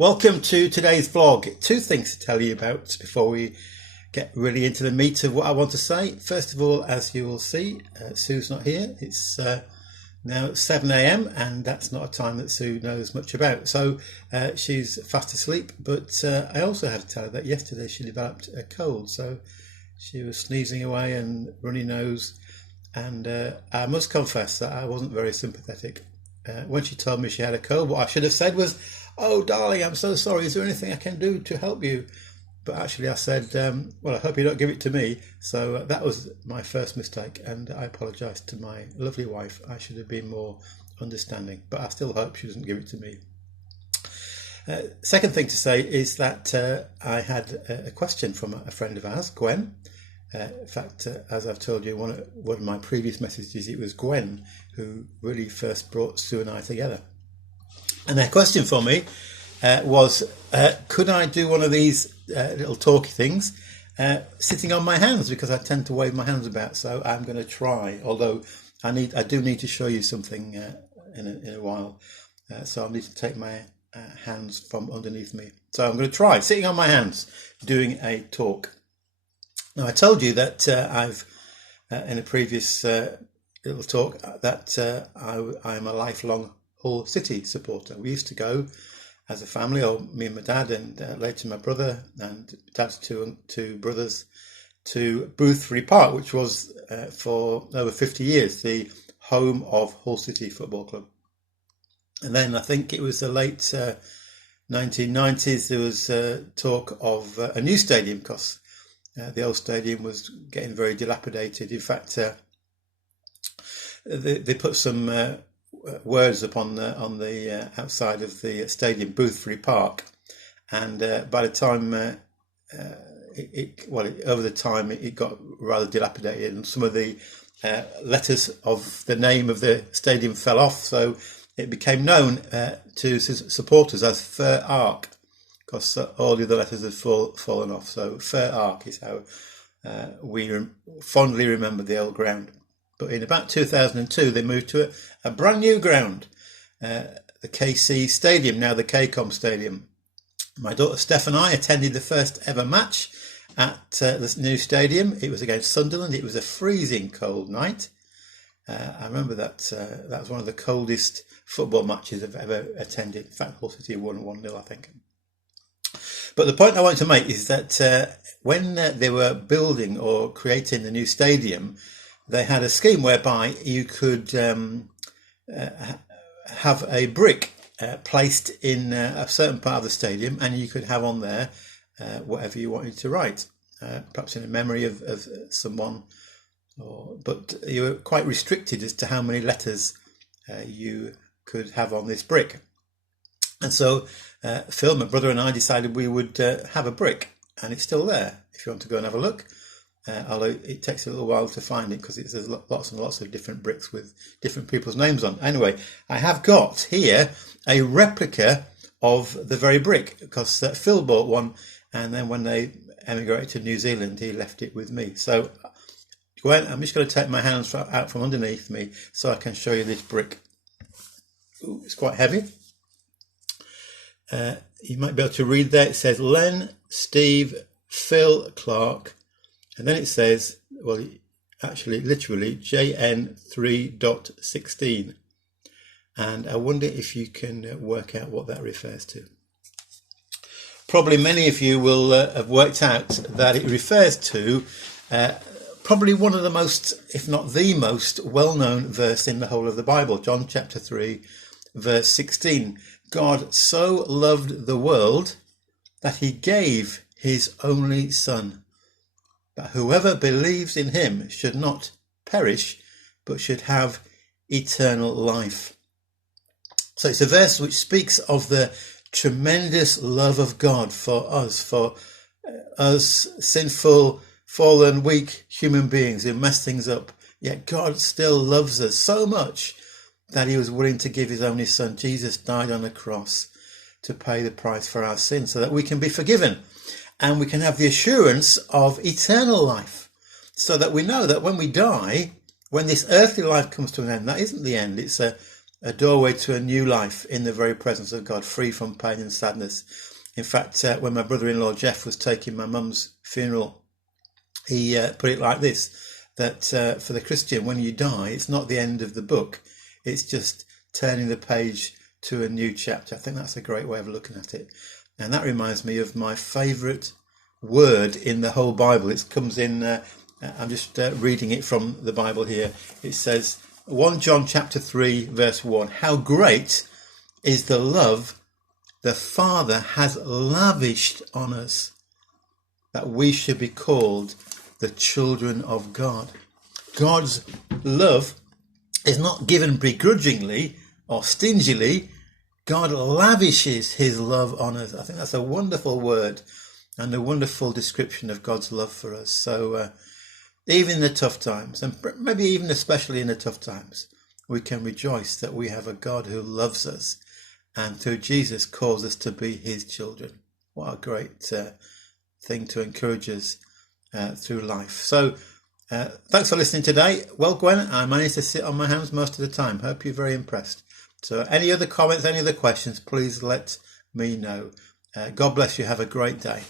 Welcome to today's vlog. Two things to tell you about before we get really into the meat of what I want to say. First of all, as you will see, Sue's not here. It's now 7 a.m. and that's not a time that Sue knows much about. So she's fast asleep, but I also have to tell her that yesterday she developed a cold. So she was sneezing away and runny nose. And I must confess that I wasn't very sympathetic. When she told me she had a cold, what I should have said was, "Oh, darling, I'm so sorry. Is there anything I can do to help you?" But actually I said, well, I hope you don't give it to me. So that was my first mistake. And I apologise to my lovely wife. I should have been more understanding, but I still hope she doesn't give it to me. Second thing to say is that I had a question from a friend of ours, Gwen. In fact, as I've told you, one of my previous messages, it was Gwen who really first brought Sue and I together. And their question for me was, could I do one of these little talky things sitting on my hands, because I tend to wave my hands about. So I'm going to try, although I do need to show you something in a while. So I'll need to take my hands from underneath me. So I'm going to try sitting on my hands doing a talk. Now, I told you that I've, in a previous little talk, that I'm a lifelong Hull City supporter. We used to go as a family, or me and my dad, and later my brother and dad's two brothers, to Boothbury Park, which was for over 50 years the home of Hull City Football Club. And then I think it was the late 1990s, there was talk of a new stadium, because the old stadium was getting very dilapidated. In fact, they put some words up on the outside of the stadium, Boothbury Park, and by the time over the time it got rather dilapidated, and some of the letters of the name of the stadium fell off, so it became known to supporters as Fir Ark, because all the other letters had fallen off. So Fir Ark is how we fondly remember the old ground. But in about 2002, they moved to a brand new ground, the KC Stadium, now the KCOM Stadium. My daughter Steph and I attended the first ever match at this new stadium. It was against Sunderland. It was a freezing cold night. I remember that that was one of the coldest football matches I've ever attended. In fact, Hull City won 1-0, I think. But the point I want to make is that when they were building or creating the new stadium, they had a scheme whereby you could have a brick placed in a certain part of the stadium, and you could have on there whatever you wanted to write, perhaps in a memory of someone, but you were quite restricted as to how many letters you could have on this brick. And so Phil, my brother, and I decided we would have a brick, and it's still there if you want to go and have a look. Although it takes a little while to find it, because there's lots and lots of different bricks with different people's names on. Anyway, I have got here a replica of the very brick, because Phil bought one, and then when they emigrated to New Zealand, he left it with me. So Gwen, I'm just going to take my hands out from underneath me so I can show you this brick. Ooh, it's quite heavy. You might be able to read there. It says Len, Steve, Phil, Clark. And then it says, well, actually, literally, JN 3.16. And I wonder if you can work out what that refers to. Probably many of you will have worked out that it refers to probably one of the most, if not the most, well-known verse in the whole of the Bible, John chapter 3, verse 16. God so loved the world that he gave his only Son, that whoever believes in him should not perish, but should have eternal life. So it's a verse which speaks of the tremendous love of God for us sinful, fallen, weak human beings who mess things up. Yet God still loves us so much that he was willing to give his only Son. Jesus died on the cross to pay the price for our sins, so that we can be forgiven and we can have the assurance of eternal life, so that we know that when we die, when this earthly life comes to an end, that isn't the end. It's a a doorway to a new life in the very presence of God, free from pain and sadness. In fact, when my brother-in-law Jeff was taking my mum's funeral, he put it like this, that for the Christian, when you die, it's not the end of the book. It's just turning the page to a new chapter. I think that's a great way of looking at it. And that reminds me of my favourite word in the whole Bible. It comes in, I'm just reading it from the Bible here. It says, 1 John chapter 3, verse 1, how great is the love the Father has lavished on us, that we should be called the children of God. God's love is not given begrudgingly or stingily. God lavishes his love on us. I think that's a wonderful word and a wonderful description of God's love for us. So even in the tough times, and maybe even especially in the tough times, we can rejoice that we have a God who loves us and through Jesus calls us to be his children. What a great thing to encourage us through life. So thanks for listening today. Well, Gwen, I managed to sit on my hands most of the time. Hope you're very impressed. So any other comments, any other questions, please let me know. God bless you. Have a great day.